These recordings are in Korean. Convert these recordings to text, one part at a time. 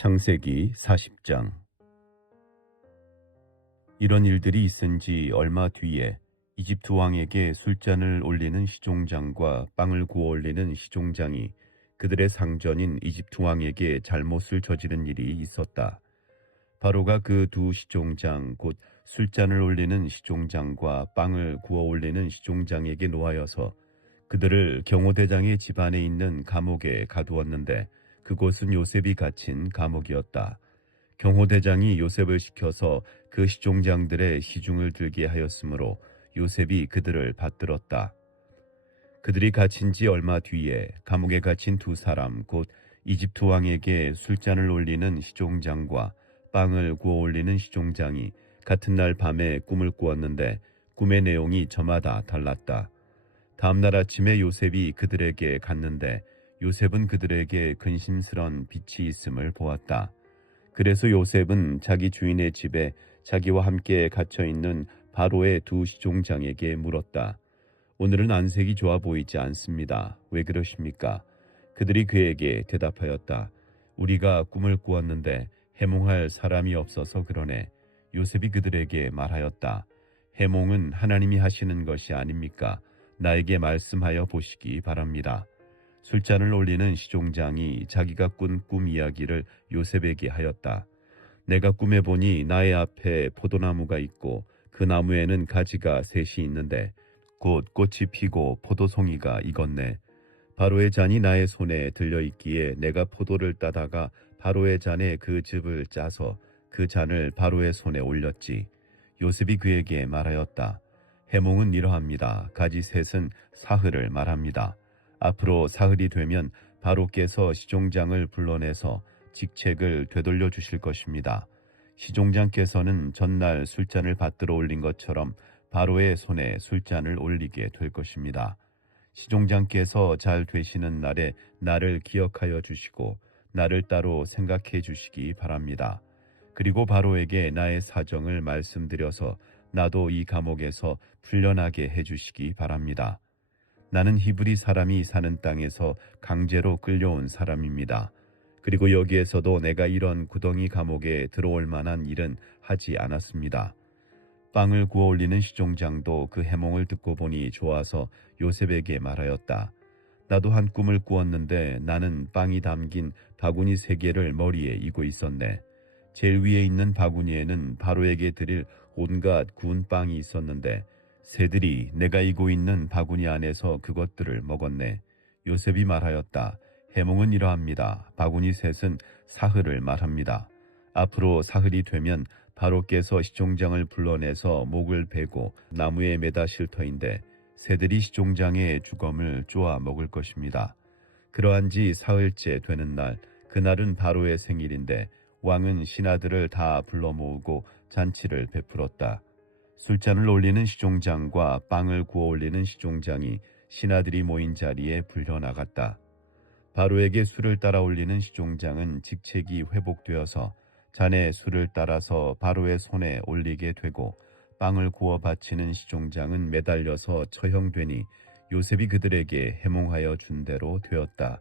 창세기 40장. 이런 일들이 있은 지 얼마 뒤에 이집트 왕에게 술잔을 올리는 시종장과 빵을 구워 올리는 시종장이 그들의 상전인 이집트 왕에게 잘못을 저지른 일이 있었다. 바로가 그 두 시종장 곧 술잔을 올리는 시종장과 빵을 구워 올리는 시종장에게 노하여서 그들을 경호대장의 집안에 있는 감옥에 가두었는데 그곳은 요셉이 갇힌 감옥이었다. 경호대장이 요셉을 시켜서 그 시종장들의 시중을 들게 하였으므로 요셉이 그들을 받들었다. 그들이 갇힌 지 얼마 뒤에 감옥에 갇힌 두 사람 곧 이집트 왕에게 술잔을 올리는 시종장과 빵을 구워 올리는 시종장이 같은 날 밤에 꿈을 꾸었는데 꿈의 내용이 저마다 달랐다. 다음 날 아침에 요셉이 그들에게 갔는데 요셉은 그들에게 근심스런 빛이 있음을 보았다. 그래서 요셉은 자기 주인의 집에 자기와 함께 갇혀 있는 바로의 두 시종장에게 물었다. 오늘은 안색이 좋아 보이지 않습니다. 왜 그러십니까? 그들이 그에게 대답하였다. 우리가 꿈을 꾸었는데 해몽할 사람이 없어서 그러네. 요셉이 그들에게 말하였다. 해몽은 하나님이 하시는 것이 아닙니까? 나에게 말씀하여 보시기 바랍니다. 술잔을 올리는 시종장이 자기가 꾼 꿈 이야기를 요셉에게 하였다. 내가 꿈에 보니 나의 앞에 포도나무가 있고 그 나무에는 가지가 셋이 있는데 곧 꽃이 피고 포도송이가 익었네. 바로의 잔이 나의 손에 들려있기에 내가 포도를 따다가 바로의 잔에 그 즙을 짜서 그 잔을 바로의 손에 올렸지. 요셉이 그에게 말하였다. 해몽은 이러합니다. 가지 셋은 사흘을 말합니다. 앞으로 사흘이 되면 바로께서 시종장을 불러내서 직책을 되돌려 주실 것입니다. 시종장께서는 전날 술잔을 받들어 올린 것처럼 바로의 손에 술잔을 올리게 될 것입니다. 시종장께서 잘 되시는 날에 나를 기억하여 주시고 나를 따로 생각해 주시기 바랍니다. 그리고 바로에게 나의 사정을 말씀드려서 나도 이 감옥에서 풀려나게 해주시기 바랍니다. 나는 히브리 사람이 사는 땅에서 강제로 끌려온 사람입니다. 그리고 여기에서도 내가 이런 구덩이 감옥에 들어올 만한 일은 하지 않았습니다. 빵을 구워 올리는 시종장도 그 해몽을 듣고 보니 좋아서 요셉에게 말하였다. 나도 한 꿈을 꾸었는데 나는 빵이 담긴 바구니 3개를 머리에 이고 있었네. 제일 위에 있는 바구니에는 바로에게 드릴 온갖 구운 빵이 있었는데 새들이 내가 이고 있는 바구니 안에서 그것들을 먹었네. 요셉이 말하였다. 해몽은 이러합니다. 바구니 셋은 사흘을 말합니다. 앞으로 사흘이 되면 바로께서 시종장을 불러내서 목을 베고 나무에 매다 실 터인데 새들이 시종장의 주검을 쪼아 먹을 것입니다. 그러한 지 사흘째 되는 날, 그날은 바로의 생일인데 왕은 신하들을 다 불러 모으고 잔치를 베풀었다. 술잔을 올리는 시종장과 빵을 구워 올리는 시종장이 신하들이 모인 자리에 불려나갔다. 바로에게 술을 따라 올리는 시종장은 직책이 회복되어서 잔에 술을 따라서 바로의 손에 올리게 되고 빵을 구워 바치는 시종장은 매달려서 처형되니 요셉이 그들에게 해몽하여 준 대로 되었다.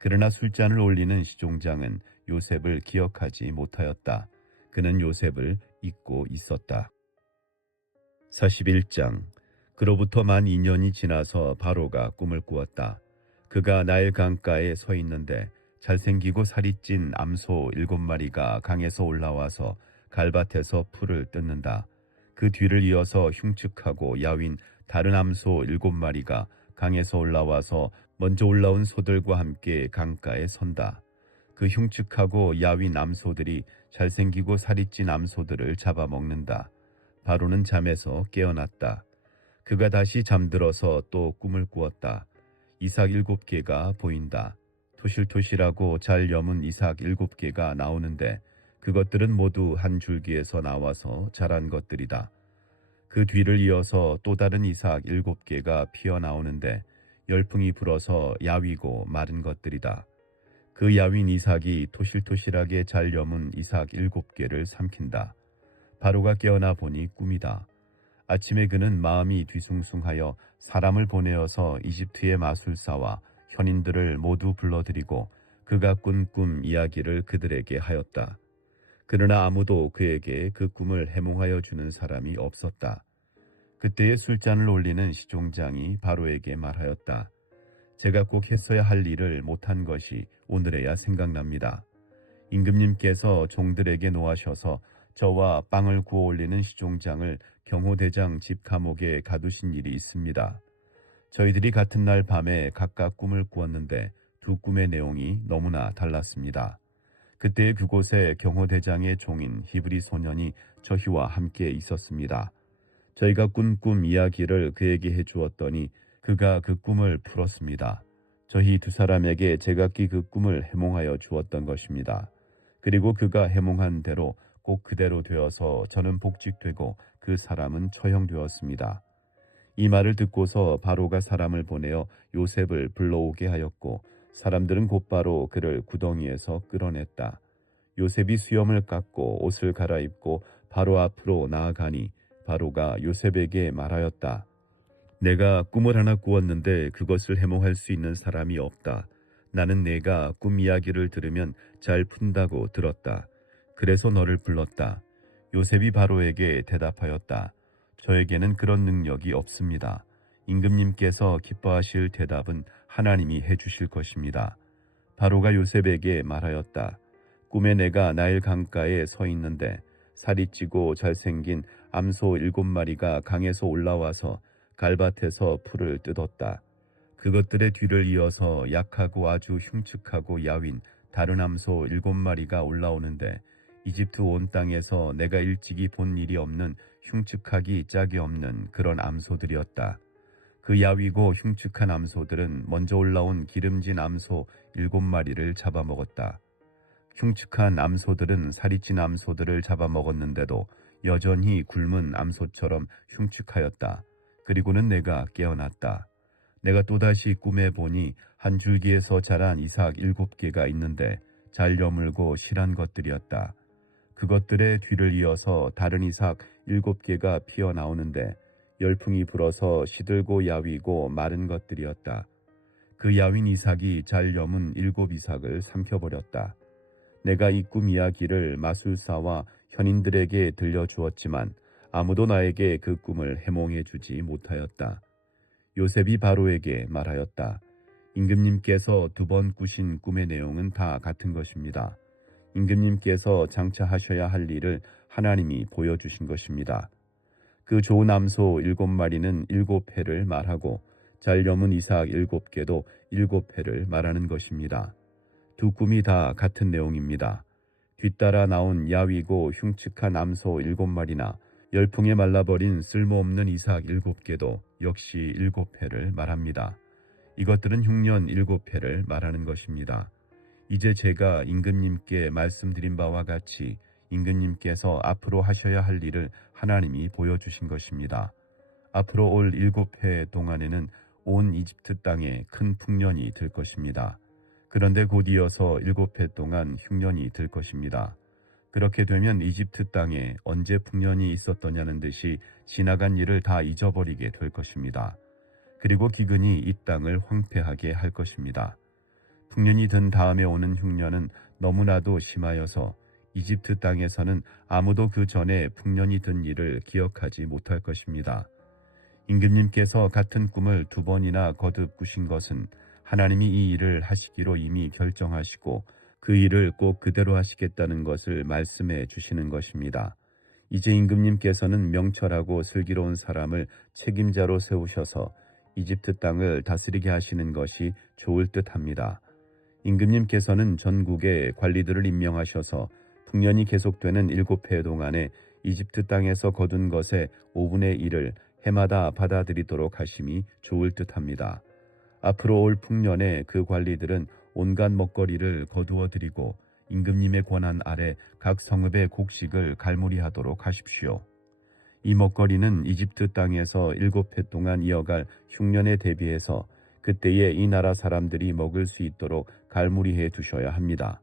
그러나 술잔을 올리는 시종장은 요셉을 기억하지 못하였다. 그는 요셉을 잊고 있었다. 41장. 그로부터 만 2년이 지나서 바로가 꿈을 꾸었다. 그가 나일 강가에 서 있는데 잘생기고 살이 찐 암소 7마리가 강에서 올라와서 갈밭에서 풀을 뜯는다. 그 뒤를 이어서 흉측하고 야윈 다른 암소 7마리가 강에서 올라와서 먼저 올라온 소들과 함께 강가에 선다. 그 흉측하고 야윈 암소들이 잘생기고 살이 찐 암소들을 잡아먹는다. 바로는 잠에서 깨어났다. 그가 다시 잠들어서 또 꿈을 꾸었다. 이삭 7개가 보인다. 토실토실하고 잘 여문 이삭 7개가 나오는데 그것들은 모두 한 줄기에서 나와서 자란 것들이다. 그 뒤를 이어서 또 다른 이삭 7개가 피어나오는데 열풍이 불어서 야위고 마른 것들이다. 그 야윈 이삭이 토실토실하게 잘 여문 이삭 7개를 삼킨다. 바로가 깨어나 보니 꿈이다. 아침에 그는 마음이 뒤숭숭하여 사람을 보내어서 이집트의 마술사와 현인들을 모두 불러들이고 그가 꾼 꿈 이야기를 그들에게 하였다. 그러나 아무도 그에게 그 꿈을 해몽하여 주는 사람이 없었다. 그때에 술잔을 올리는 시종장이 바로에게 말하였다. 제가 꼭 했어야 할 일을 못한 것이 오늘에야 생각납니다. 임금님께서 종들에게 노하셔서 저와 빵을 구워 올리는 시종장을 경호대장 집 감옥에 가두신 일이 있습니다. 저희들이 같은 날 밤에 각각 꿈을 꾸었는데 두 꿈의 내용이 너무나 달랐습니다. 그때 그곳에 경호대장의 종인 히브리 소년이 저희와 함께 있었습니다. 저희가 꾼 꿈 이야기를 그에게 해주었더니 그가 그 꿈을 풀었습니다. 저희 두 사람에게 제각기 그 꿈을 해몽하여 주었던 것입니다. 그리고 그가 해몽한 대로 꼭 그대로 되어서 저는 복직되고 그 사람은 처형되었습니다. 이 말을 듣고서 바로가 사람을 보내어 요셉을 불러오게 하였고 사람들은 곧바로 그를 구덩이에서 끌어냈다. 요셉이 수염을 깎고 옷을 갈아입고 바로 앞으로 나아가니 바로가 요셉에게 말하였다. 내가 꿈을 하나 꾸었는데 그것을 해몽할 수 있는 사람이 없다. 나는 내가 꿈 이야기를 들으면 잘 푼다고 들었다. 그래서 너를 불렀다. 요셉이 바로에게 대답하였다. 저에게는 그런 능력이 없습니다. 임금님께서 기뻐하실 대답은 하나님이 해주실 것입니다. 바로가 요셉에게 말하였다. 꿈에 내가 나일 강가에 서 있는데 살이 찌고 잘생긴 암소 7마리가 강에서 올라와서 갈밭에서 풀을 뜯었다. 그것들의 뒤를 이어서 약하고 아주 흉측하고 야윈 다른 암소 7마리가 올라오는데 이집트 온 땅에서 내가 일찍이 본 일이 없는 흉측하기 짝이 없는 그런 암소들이었다. 그 야위고 흉측한 암소들은 먼저 올라온 기름진 암소 7마리를 잡아먹었다. 흉측한 암소들은 살이 찐 암소들을 잡아먹었는데도 여전히 굶은 암소처럼 흉측하였다. 그리고는 내가 깨어났다. 내가 또다시 꿈에 보니 한 줄기에서 자란 이삭 7개가 있는데 잘 여물고 실한 것들이었다. 그것들의 뒤를 이어서 다른 이삭 7개가 피어나오는데 열풍이 불어서 시들고 야위고 마른 것들이었다. 그 야윈 이삭이 잘 여문 7 이삭을 삼켜버렸다. 내가 이 꿈 이야기를 마술사와 현인들에게 들려주었지만 아무도 나에게 그 꿈을 해몽해 주지 못하였다. 요셉이 바로에게 말하였다. 임금님께서 2번 꾸신 꿈의 내용은 다 같은 것입니다. 임금님께서 장차 하셔야 할 일을 하나님이 보여주신 것입니다. 그 좋은 암소 7마리는 7회를 말하고 잘 여문 이삭 7개도 7회를 말하는 것입니다. 두 꿈이 다 같은 내용입니다. 뒤따라 나온 야위고 흉측한 암소 7마리나 열풍에 말라버린 쓸모없는 이삭 7개도 역시 7회를 말합니다. 이것들은 흉년 7회를 말하는 것입니다. 이제 제가 임금님께 말씀드린 바와 같이 임금님께서 앞으로 하셔야 할 일을 하나님이 보여주신 것입니다. 앞으로 올 7해 동안에는 온 이집트 땅에 큰 풍년이 들 것입니다. 그런데 곧 이어서 7해 동안 흉년이 들 것입니다. 그렇게 되면 이집트 땅에 언제 풍년이 있었더냐는 듯이 지나간 일을 다 잊어버리게 될 것입니다. 그리고 기근이 이 땅을 황폐하게 할 것입니다. 풍년이 든 다음에 오는 흉년은 너무나도 심하여서 이집트 땅에서는 아무도 그 전에 풍년이 든 일을 기억하지 못할 것입니다. 임금님께서 같은 꿈을 2번이나 거듭 꾸신 것은 하나님이 이 일을 하시기로 이미 결정하시고 그 일을 꼭 그대로 하시겠다는 것을 말씀해 주시는 것입니다. 이제 임금님께서는 명철하고 슬기로운 사람을 책임자로 세우셔서 이집트 땅을 다스리게 하시는 것이 좋을 듯합니다. 임금님께서는 전국에 관리들을 임명하셔서 풍년이 계속되는 7해 동안에 이집트 땅에서 거둔 것의 5분의 1을 해마다 받아들이도록 하심이 좋을 듯합니다. 앞으로 올 풍년에 그 관리들은 온갖 먹거리를 거두어 드리고 임금님의 권한 아래 각 성읍의 곡식을 갈무리하도록 하십시오. 이 먹거리는 이집트 땅에서 7해 동안 이어갈 흉년에 대비해서 그때에 이 나라 사람들이 먹을 수 있도록 갈무리해 두셔야 합니다.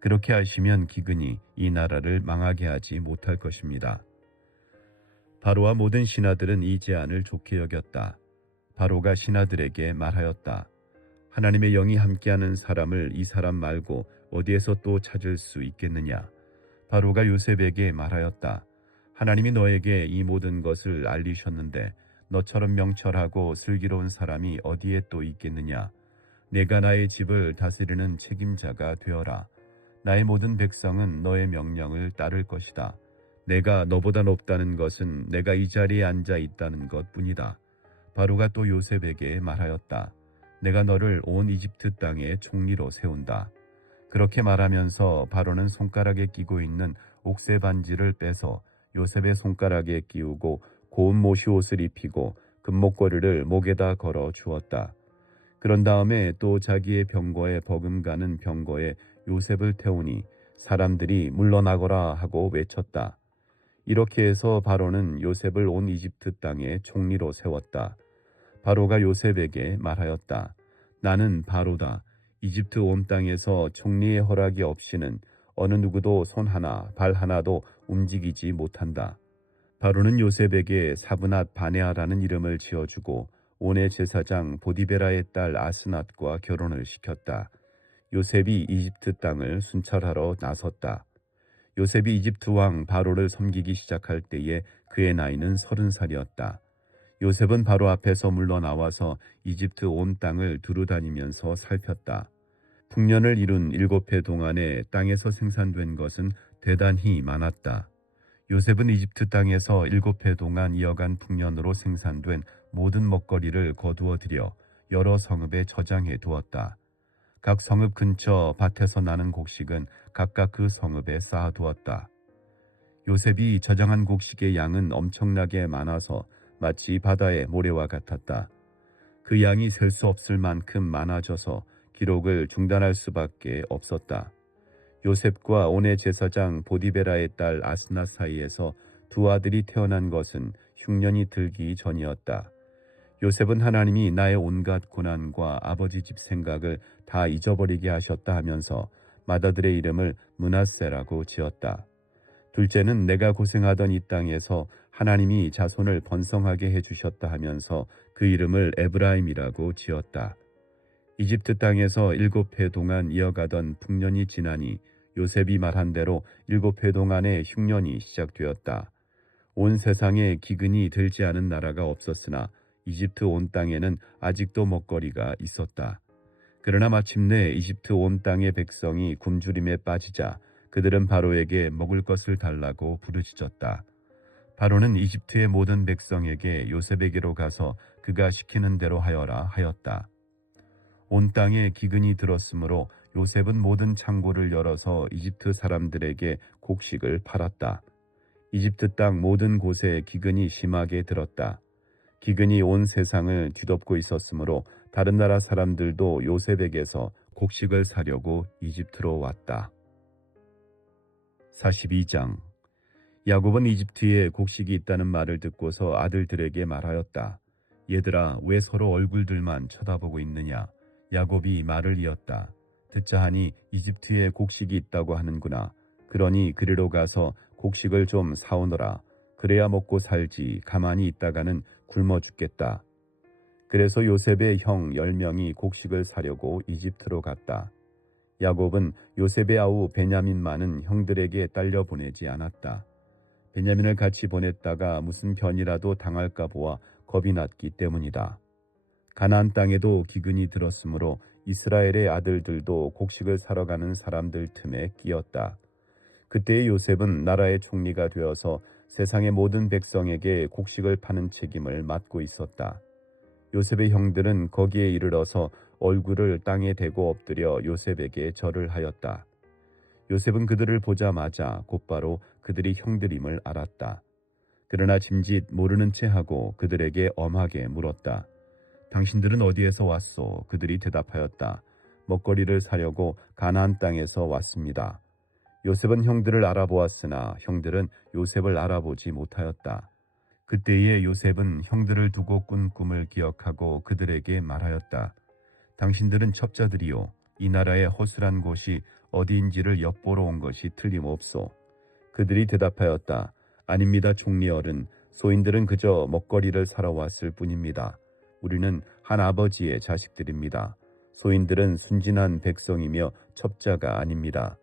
그렇게 하시면 기근이 이 나라를 망하게 하지 못할 것입니다. 바로와 모든 신하들은 이 제안을 좋게 여겼다. 바로가 신하들에게 말하였다. 하나님의 영이 함께하는 사람을 이 사람 말고 어디에서 또 찾을 수 있겠느냐? 바로가 요셉에게 말하였다. 하나님이 너에게 이 모든 것을 알리셨는데 너처럼 명철하고 슬기로운 사람이 어디에 또 있겠느냐? 내가 나의 집을 다스리는 책임자가 되어라. 나의 모든 백성은 너의 명령을 따를 것이다. 내가 너보다 높다는 것은 내가 이 자리에 앉아 있다는 것뿐이다. 바로가 또 요셉에게 말하였다. 내가 너를 온 이집트 땅의 총리로 세운다. 그렇게 말하면서 바로는 손가락에 끼고 있는 옥새 반지를 빼서 요셉의 손가락에 끼우고 고운 모시 옷을 입히고 금목걸이를 목에다 걸어 주었다. 그런 다음에 또 자기의 병거에 버금가는 병거에 요셉을 태우니 사람들이 물러나거라 하고 외쳤다. 이렇게 해서 바로는 요셉을 온 이집트 땅의 총리로 세웠다. 바로가 요셉에게 말하였다. 나는 바로다. 이집트 온 땅에서 총리의 허락이 없이는 어느 누구도 손 하나 발 하나도 움직이지 못한다. 바로는 요셉에게 사브낫 바네아라는 이름을 지어주고 온의 제사장 보디베라의 딸 아스낫과 결혼을 시켰다. 요셉이 이집트 땅을 순찰하러 나섰다. 요셉이 이집트 왕 바로를 섬기기 시작할 때에 그의 나이는 30살이었다. 요셉은 바로 앞에서 물러나와서 이집트 온 땅을 두루다니면서 살폈다. 풍년을 이룬 7해 동안에 땅에서 생산된 것은 대단히 많았다. 요셉은 이집트 땅에서 7해 동안 이어간 풍년으로 생산된 모든 먹거리를 거두어 들여 여러 성읍에 저장해 두었다. 각 성읍 근처 밭에서 나는 곡식은 각각 그 성읍에 쌓아두었다. 요셉이 저장한 곡식의 양은 엄청나게 많아서 마치 바다의 모래와 같았다. 그 양이 셀 수 없을 만큼 많아져서 기록을 중단할 수밖에 없었다. 요셉과 온의 제사장 보디베라의 딸 아스낫 사이에서 두 아들이 태어난 것은 흉년이 들기 전이었다. 요셉은 하나님이 나의 온갖 고난과 아버지 집 생각을 다 잊어버리게 하셨다 하면서 맏아들의 이름을 므낫세라고 지었다. 둘째는 내가 고생하던 이 땅에서 하나님이 자손을 번성하게 해주셨다 하면서 그 이름을 에브라임이라고 지었다. 이집트 땅에서 7해 동안 이어가던 풍년이 지나니 요셉이 말한 대로 7해 동안의 흉년이 시작되었다. 온 세상에 기근이 들지 않은 나라가 없었으나 이집트 온 땅에는 아직도 먹거리가 있었다. 그러나 마침내 이집트 온 땅의 백성이 굶주림에 빠지자 그들은 바로에게 먹을 것을 달라고 부르짖었다. 바로는 이집트의 모든 백성에게 요셉에게로 가서 그가 시키는 대로 하여라 하였다. 온 땅에 기근이 들었으므로 요셉은 모든 창고를 열어서 이집트 사람들에게 곡식을 팔았다. 이집트 땅 모든 곳에 기근이 심하게 들었다. 기근이 온 세상을 뒤덮고 있었으므로 다른 나라 사람들도 요셉에게서 곡식을 사려고 이집트로 왔다. 42장. 야곱은 이집트에 곡식이 있다는 말을 듣고서 아들들에게 말하였다. 얘들아, 왜 서로 얼굴들만 쳐다보고 있느냐? 야곱이 말을 이었다. 듣자 하니 이집트에 곡식이 있다고 하는구나. 그러니 그리로 가서 곡식을 좀 사오너라. 그래야 먹고 살지 가만히 있다가는 굶어 죽겠다. 그래서 요셉의 형 10명이 곡식을 사려고 이집트로 갔다. 야곱은 요셉의 아우 베냐민만은 형들에게 딸려 보내지 않았다. 베냐민을 같이 보냈다가 무슨 변이라도 당할까 보아 겁이 났기 때문이다. 가나안 땅에도 기근이 들었으므로 이스라엘의 아들들도 곡식을 사러 가는 사람들 틈에 끼었다. 그때의 요셉은 나라의 총리가 되어서 세상의 모든 백성에게 곡식을 파는 책임을 맡고 있었다. 요셉의 형들은 거기에 이르러서 얼굴을 땅에 대고 엎드려 요셉에게 절을 하였다. 요셉은 그들을 보자마자 곧바로 그들이 형들임을 알았다. 그러나 짐짓 모르는 채 하고 그들에게 엄하게 물었다. 당신들은 어디에서 왔소? 그들이 대답하였다. 먹거리를 사려고 가나안 땅에서 왔습니다. 요셉은 형들을 알아보았으나 형들은 요셉을 알아보지 못하였다. 그때에 요셉은 형들을 두고 꾼 꿈을 기억하고 그들에게 말하였다. 당신들은 첩자들이요, 이 나라의 허술한 곳이 어디인지를 엿보러 온 것이 틀림없소. 그들이 대답하였다. 아닙니다, 총리 어른. 소인들은 그저 먹거리를 사러 왔을 뿐입니다. 우리는 한 아버지의 자식들입니다. 소인들은 순진한 백성이며 첩자가 아닙니다.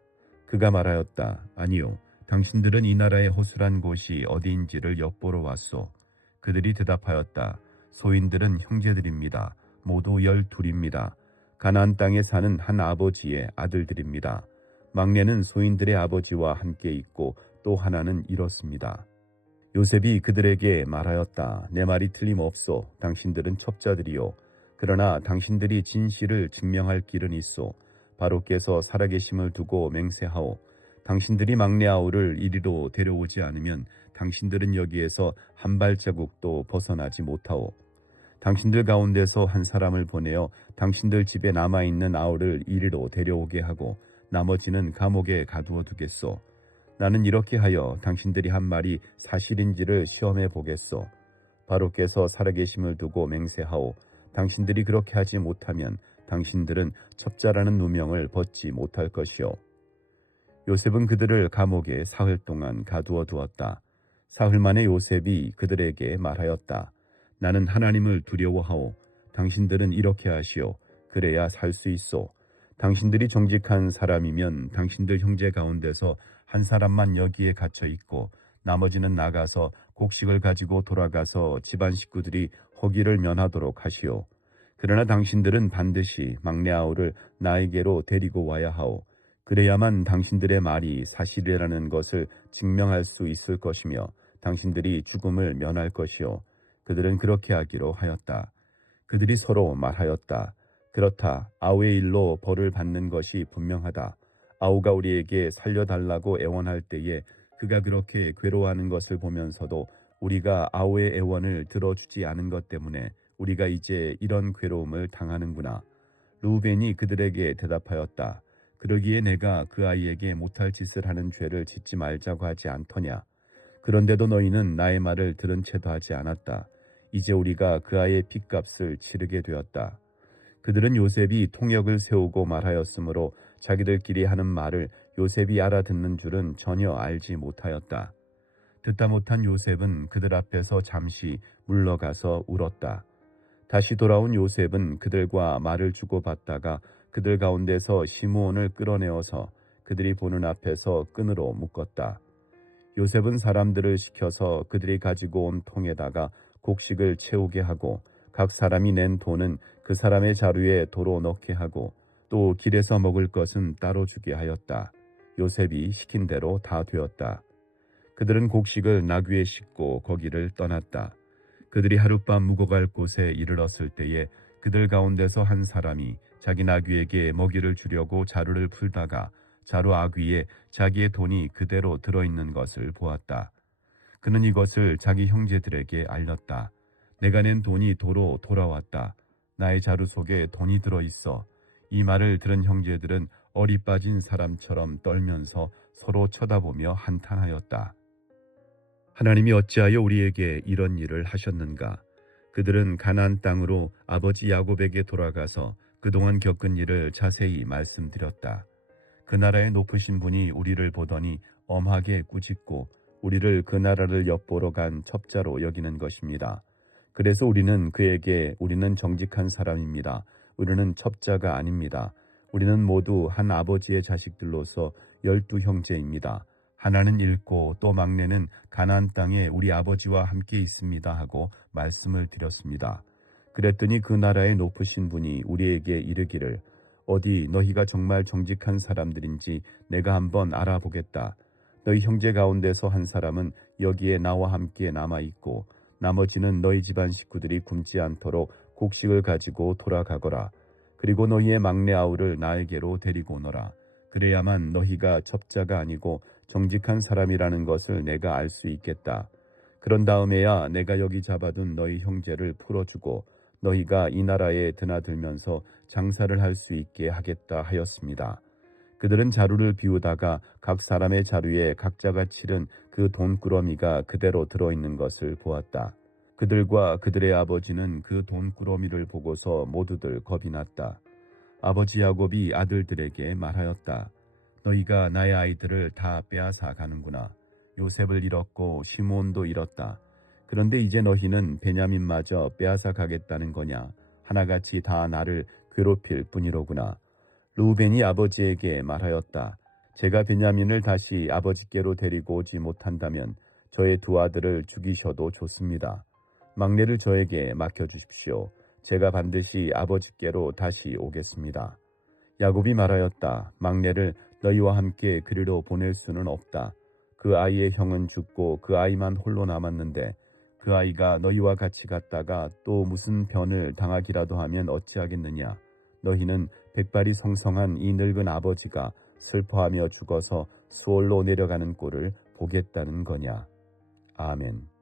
그가 말하였다. 아니요. 당신들은 이 나라의 허술한 곳이 어디인지를 엿보러 왔소. 그들이 대답하였다. 소인들은 형제들입니다. 모두 12입니다. 가나안 땅에 사는 한 아버지의 아들들입니다. 막내는 소인들의 아버지와 함께 있고 또 하나는 이렇습니다. 요셉이 그들에게 말하였다. 내 말이 틀림없소. 당신들은 첩자들이요. 그러나 당신들이 진실을 증명할 길은 있소. 바로께서 살아계심을 두고 맹세하오. 당신들이 막내 아우를 이리로 데려오지 않으면 당신들은 여기에서 한 발자국도 벗어나지 못하오. 당신들 가운데서 한 사람을 보내어 당신들 집에 남아있는 아우를 이리로 데려오게 하고 나머지는 감옥에 가두어 두겠소. 나는 이렇게 하여 당신들이 한 말이 사실인지를 시험해 보겠소. 바로께서 살아계심을 두고 맹세하오. 당신들이 그렇게 하지 못하면 당신들은 첩자라는 누명을 벗지 못할 것이요. 요셉은 그들을 감옥에 사흘 동안 가두어 두었다. 사흘 만에 요셉이 그들에게 말하였다. 나는 하나님을 두려워하오. 당신들은 이렇게 하시오. 그래야 살 수 있소. 당신들이 정직한 사람이면 당신들 형제 가운데서 한 사람만 여기에 갇혀 있고 나머지는 나가서 곡식을 가지고 돌아가서 집안 식구들이 허기를 면하도록 하시오. 그러나 당신들은 반드시 막내 아우를 나에게로 데리고 와야 하오. 그래야만 당신들의 말이 사실이라는 것을 증명할 수 있을 것이며 당신들이 죽음을 면할 것이요. 그들은 그렇게 하기로 하였다. 그들이 서로 말하였다. 그렇다. 아우의 일로 벌을 받는 것이 분명하다. 아우가 우리에게 살려달라고 애원할 때에 그가 그렇게 괴로워하는 것을 보면서도 우리가 아우의 애원을 들어주지 않은 것 때문에 우리가 이제 이런 괴로움을 당하는구나. 르우벤이 그들에게 대답하였다. 그러기에 내가 그 아이에게 못할 짓을 하는 죄를 짓지 말자고 하지 않더냐. 그런데도 너희는 나의 말을 들은 채도 하지 않았다. 이제 우리가 그 아이의 핏값을 치르게 되었다. 그들은 요셉이 통역을 세우고 말하였으므로 자기들끼리 하는 말을 요셉이 알아듣는 줄은 전혀 알지 못하였다. 듣다 못한 요셉은 그들 앞에서 잠시 물러가서 울었다. 다시 돌아온 요셉은 그들과 말을 주고받다가 그들 가운데서 시므온을 끌어내어서 그들이 보는 앞에서 끈으로 묶었다. 요셉은 사람들을 시켜서 그들이 가지고 온 통에다가 곡식을 채우게 하고 각 사람이 낸 돈은 그 사람의 자루에 도로 넣게 하고 또 길에서 먹을 것은 따로 주게 하였다. 요셉이 시킨 대로 다 되었다. 그들은 곡식을 나귀에 싣고 거기를 떠났다. 그들이 하룻밤 묵어갈 곳에 이르렀을 때에 그들 가운데서 한 사람이 자기 나귀에게 먹이를 주려고 자루를 풀다가 자루 아귀에 자기의 돈이 그대로 들어있는 것을 보았다. 그는 이것을 자기 형제들에게 알렸다. 내가 낸 돈이 도로 돌아왔다. 나의 자루 속에 돈이 들어있어. 이 말을 들은 형제들은 얼이 빠진 사람처럼 떨면서 서로 쳐다보며 한탄하였다. 하나님이 어찌하여 우리에게 이런 일을 하셨는가? 그들은 가나안 땅으로 아버지 야곱에게 돌아가서 그동안 겪은 일을 자세히 말씀드렸다. 그 나라의 높으신 분이 우리를 보더니 엄하게 꾸짖고 우리를 그 나라를 엿보러 간 첩자로 여기는 것입니다. 그래서 우리는 그에게 우리는 정직한 사람입니다. 우리는 첩자가 아닙니다. 우리는 모두 한 아버지의 자식들로서 12형제입니다. 하나는 잃고 또 막내는 가나안 땅에 우리 아버지와 함께 있습니다 하고 말씀을 드렸습니다. 그랬더니 그 나라의 높으신 분이 우리에게 이르기를 어디 너희가 정말 정직한 사람들인지 내가 한번 알아보겠다. 너희 형제 가운데서 한 사람은 여기에 나와 함께 남아있고 나머지는 너희 집안 식구들이 굶지 않도록 곡식을 가지고 돌아가거라. 그리고 너희의 막내 아우를 나에게로 데리고 오너라. 그래야만 너희가 첩자가 아니고 정직한 사람이라는 것을 내가 알 수 있겠다. 그런 다음에야 내가 여기 잡아둔 너희 형제를 풀어주고 너희가 이 나라에 드나들면서 장사를 할 수 있게 하겠다 하였습니다. 그들은 자루를 비우다가 각 사람의 자루에 각자가 치른 그 돈꾸러미가 그대로 들어있는 것을 보았다. 그들과 그들의 아버지는 그 돈꾸러미를 보고서 모두들 겁이 났다. 아버지 야곱이 아들들에게 말하였다. 너희가 나의 아이들을 다 빼앗아 가는구나. 요셉을 잃었고 시므온도 잃었다. 그런데 이제 너희는 베냐민마저 빼앗아 가겠다는 거냐. 하나같이 다 나를 괴롭힐 뿐이로구나. 르우벤이 아버지에게 말하였다. 제가 베냐민을 다시 아버지께로 데리고 오지 못한다면 저의 두 아들을 죽이셔도 좋습니다. 막내를 저에게 맡겨주십시오. 제가 반드시 아버지께로 다시 오겠습니다. 야곱이 말하였다. 막내를 너희와 함께 그리로 보낼 수는 없다. 그 아이의 형은 죽고 그 아이만 홀로 남았는데 그 아이가 너희와 같이 갔다가 또 무슨 변을 당하기라도 하면 어찌하겠느냐. 너희는 백발이 성성한 이 늙은 아버지가 슬퍼하며 죽어서 수월로 내려가는 꼴을 보겠다는 거냐. 아멘.